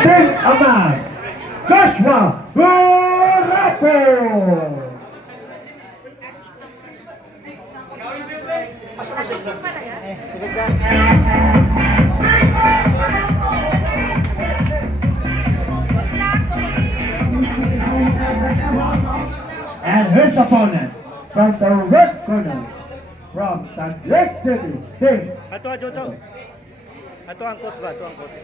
Big Aman, Joshua Gurapo. And his opponent from the red corner, from Salt Lake City State. Ato, Jojo. Ato ang coach ba? Ato ang coach.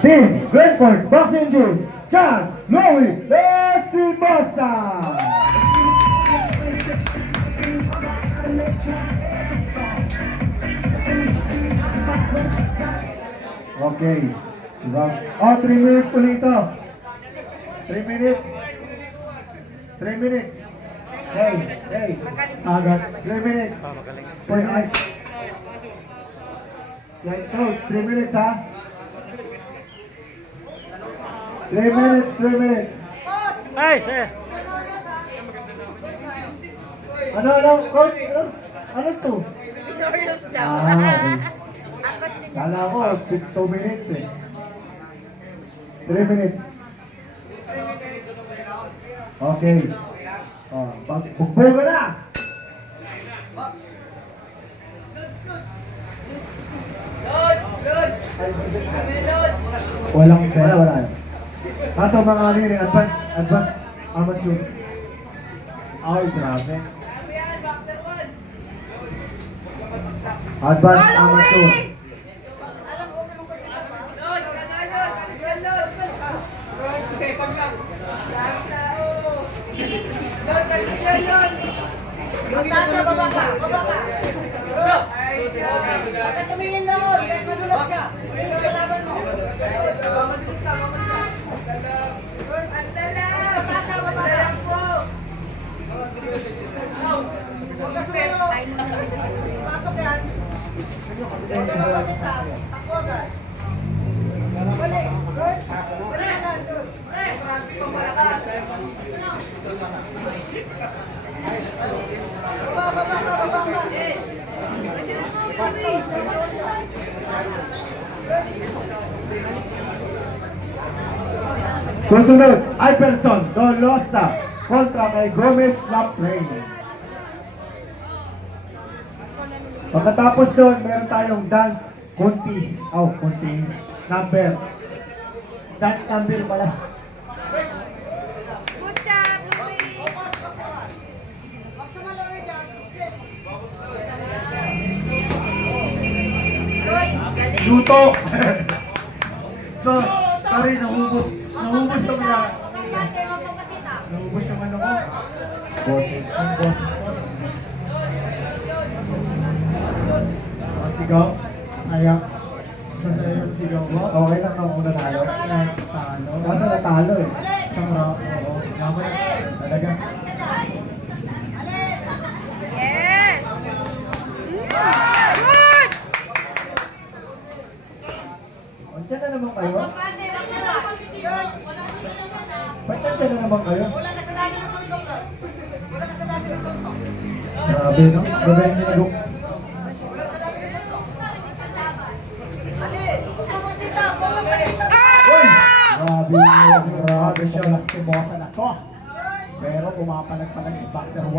Team Glenford Boxing Gym, John Louis Espinosa. Okay. Oh, 3 minutes ulit ito. 3 minutes. 3 minutes. Hey. Agad. 3 minutes. Magaling. Point out. Yan, coach. 3 minutes, ha? 3 minutes, 3 minutes. Ay, sir. Ano, coach? Ano to? Norlos daw. Okay. Ako din. Kala ko, 2 minutes eh. 3 minutes. Okay. Oh, bugboga na! Walang pera, wala. Kaso mga ano yun, advance, amateur. Ay, grabe. Advance amateur. Magtasa, baba ka. Baka tumingin na mo, kahit madulas ka. Kalaban mo. Magtasa, baba ka. Huwag ka sumalo. Pasok yan. Huwag ka makasita. Ako agad. Balik. Good. Balik agad. Good. Susunod, Iverson Dolosa kontra kay Gomez Laplain. Pagkatapos doon, meron tayong dance contest. Contest. Number. Dance number pala. Good job, Louie. Good. Galing. Luto! So, sorry, naubos yung mga... Naubos yung ano ko. Boss. Sigaw. Ayak. Sasaya yung sigaw mo. Okay lang ako muna tayo. Talo. Kaso natalo eh. Isang round. Oo. Naman. Talaga. Yes. Good. Andiyan na naman kayo? Good. Ba't nandiyan na naman kayo? Wala ka sa dami ng suntok. Wala ka sa dami ng suntok. Grabe, no? Grabe yung ginagawa. Grabe siya, lastimosa na to. Pero pumapalag-palag si Boxer 1.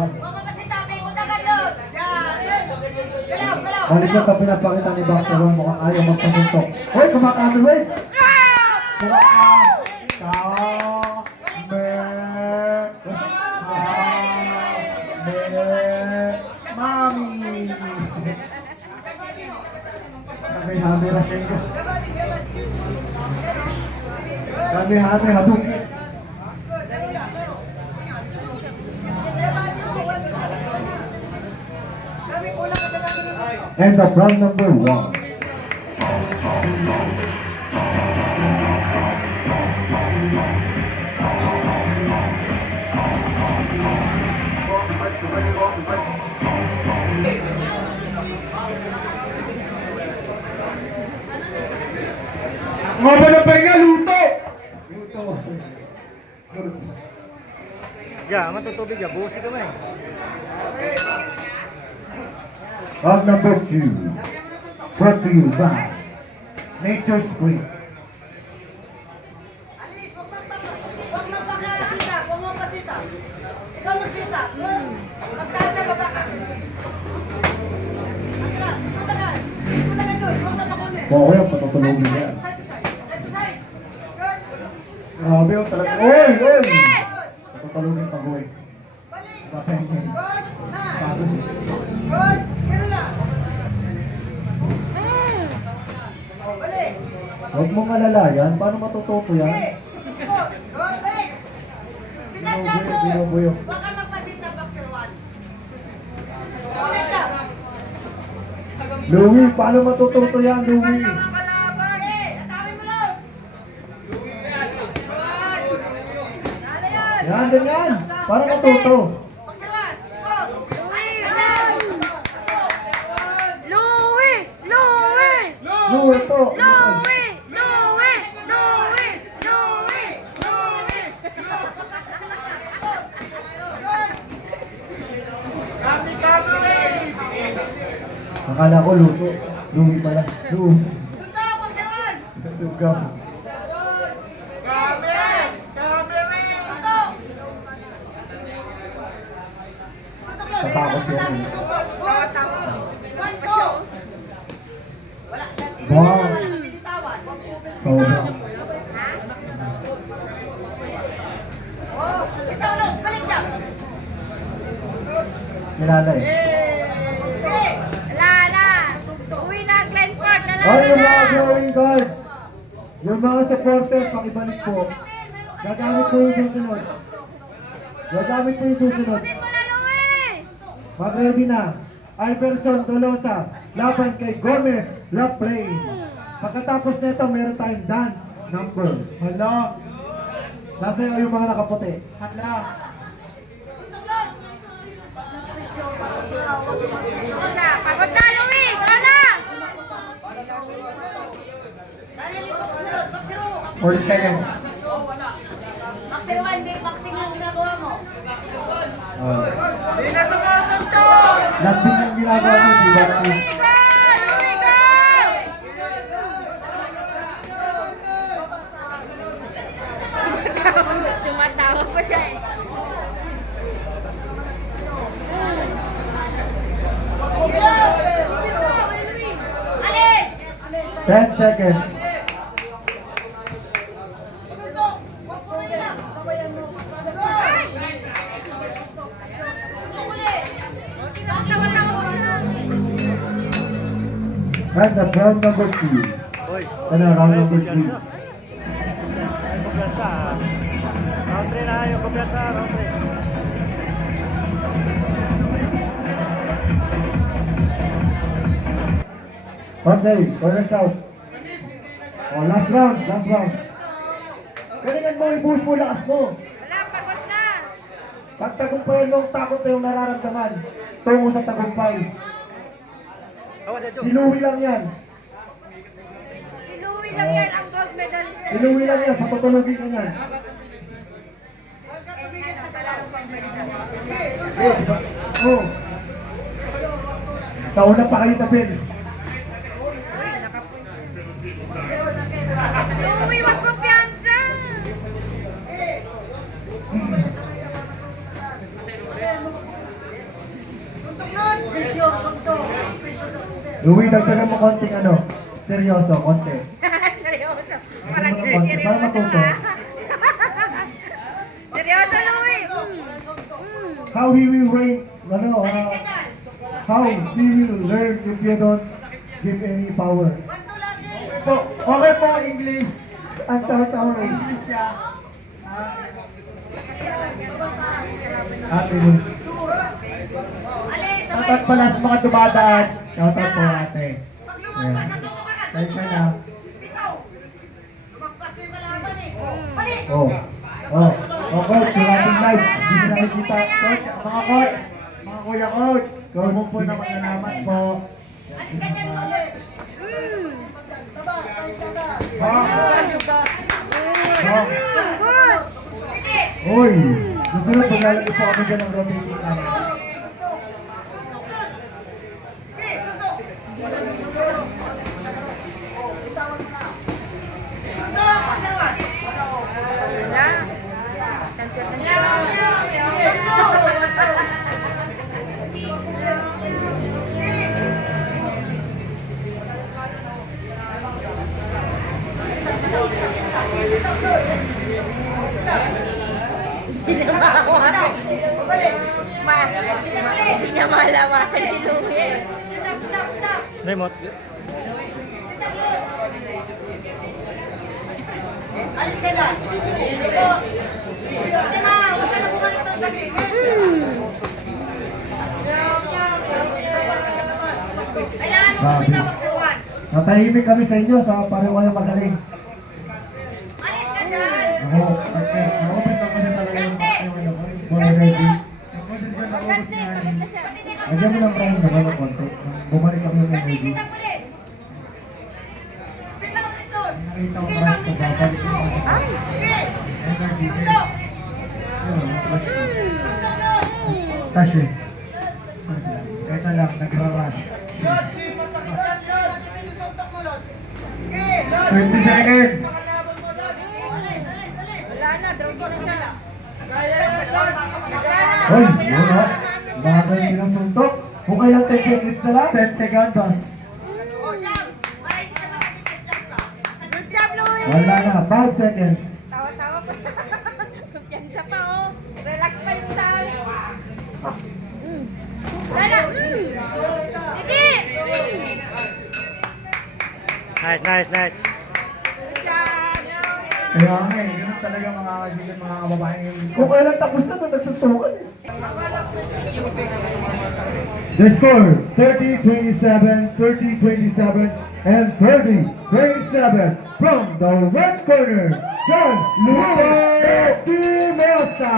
Balik na ito pinapakita ni Boxer 1, mukhang ayaw magpasuntok. Hoy, kumakami, Wes! Mami! Sabi-habi na siya yun. Sabi-habi, hadungin. End of round number 1. Mga ba na pahinga, luto! Ya, matutubig ya. Busi ka man. Round number 2. Brought to you by Nature's Spring. Oo, yan, patutulogin yan. Side to side. Side to side. Good. Grabe yung talaga. Oy! Oy! Patutulogin pa, boy. Balik. Papengin. Good. Nice. Pagod. Good. Pero lang. Oh, balik. Huwag mong alalayan. Paano matututo yan? Okay. Good. Good. Balik. Sit down dyan, bro. Binubuyo. Huwag kang magpasit na boxer one. Ulit lang. Louie, paano matututo yan, Louie? Kalaban. Okay. Natawin mo lang. Ano yan? Yan, ganyan. Paano matuto? Boxer one. Go. Alis ka dyan. Louie! Louie! Louie, ito. Louie! Louie! Louie! Louie! Louie! Akala ko luto. Louie pala. Louie. Sunto, boxer one. Lugaw. Natakot siya. Wow. Sobrang. Kilala eh. Wala na! Uwi na ang Glenford! Ay, yung mga drawing card. Yung mga supporters, pakibalik po. Gagamit po yung susunod. Gagamit po yung susunod. Kunin mo na, Louie! Mag-ready na. Iverson Tolosa, laban kay Gomez Laplain. Pagkatapos nito, meron tayong dance number. Hala. Nasa yung mga nakaputi. Hala. Pagod na, Louie! Ikaw na! 40 seconds. Boxer one, day boxing lang ginagawa mo. Hindi na sumasanto! Last week yung ginagawa mo, di ba? Louie, go! Louie, go! Tumatawa pa siya eh. Alis! 10 seconds. Sunto! Huwag po rin lang. Go! Sunto ulit. Tawa-tawa ko siya. And the round number 2. Hoy. Ano, round number 3. Ay, kumpiyansa. Round 3 na yung kumpiyansa. Round 3. Okay, correct out. Oh, last round, last round. Galingan mo, i-boost mo lakas mo. Wala, pagod na. Pag tagumpayan mo, takot na yung nararamdaman. Tungo sa tagumpay. Awan na, Si Louie lang yan. Si Louie lang yan ang gold medalist. Si Louie lang yan, patutulogin ka yan. Oh. Tauna pa kayo tapin. Louie, wag kumpiyansa. Louie, dagdagan mo konting ano. Seryoso, konti. Seryoso. Parang Para seryoso matuto. ha. Seryoso, Louie. How he will learn, ano, how he will learn if you don't give any power. Po, okay po, English. Ang tawa-tawa na English siya. Ate mo. Alis! Shoutout pala sa mga dumadaan. Shoutout po ate. Pag lumagpas, natuto ka ka. Dahil ka na. Bitaw! Lumagpas yung kalaban eh. Balik! Oh. Oh. Oh, coach, yung ating live. Hindi na nakikita. Coach, mga coach. Mga kuya coach. Gawin mo po na malalaman po. Alis ka dyan, coach! Oh. Oh. Good. Hindi! Uy. Susunod, paglalagay po kami dyan ng rotating namin. Suntok nun! Hindi! Suntok! Suntok! Pasawan! Wala. Hindi niya malawakan. Hindi niya malawakan si Louie. Remote. Alis ka na. Ito. Ito na. Huwag ka na bumalik ng sabihin. Kailangan mo kami tawag sa one. Natahimik kami sa inyo sa pareho kayo magaling. Alis ka dyan. Ako, okay. Ako, basta kasi talaga yung Ganti nun. Pagkante, pagkante siya. Lagyan mo ng Brian naman ng konti. Bumalik kami ng Ganti, energy. sita ulit. Sita ulit nun. Nakita ko Hindi Brian bang minsan babalik mo? yung Ay! Sige. energy. Tusok. Yun, Tusok nun. Tash eh. Kahit na lang, nagra-rush. Masakit yan, Lod. Sinusuntok mo, Lod. Sige. 20 seconds. Alis, alis, alis. Wala na, drogi na siya. Hoy, wala. Bagay nilang suntok. Kung kailang 10 seconds na lang, 10 seconds. O, jump. Para hindi ka makatipid, jump ka. Good job, Louie! Wala na, 5 seconds. Tawa-tawa pa. Kumpiyansa pa, oh. Relax pa yung tao. Wala na. Sige! Nice, nice, nice. Good job! Kaya nga eh, ganun talaga mga kaibigan, mga kababae. Kung kailan tapos na ito, nagsusukan eh. The score, 30-27, 30-27, and 30-27 from the red corner, John Luis Espinosa.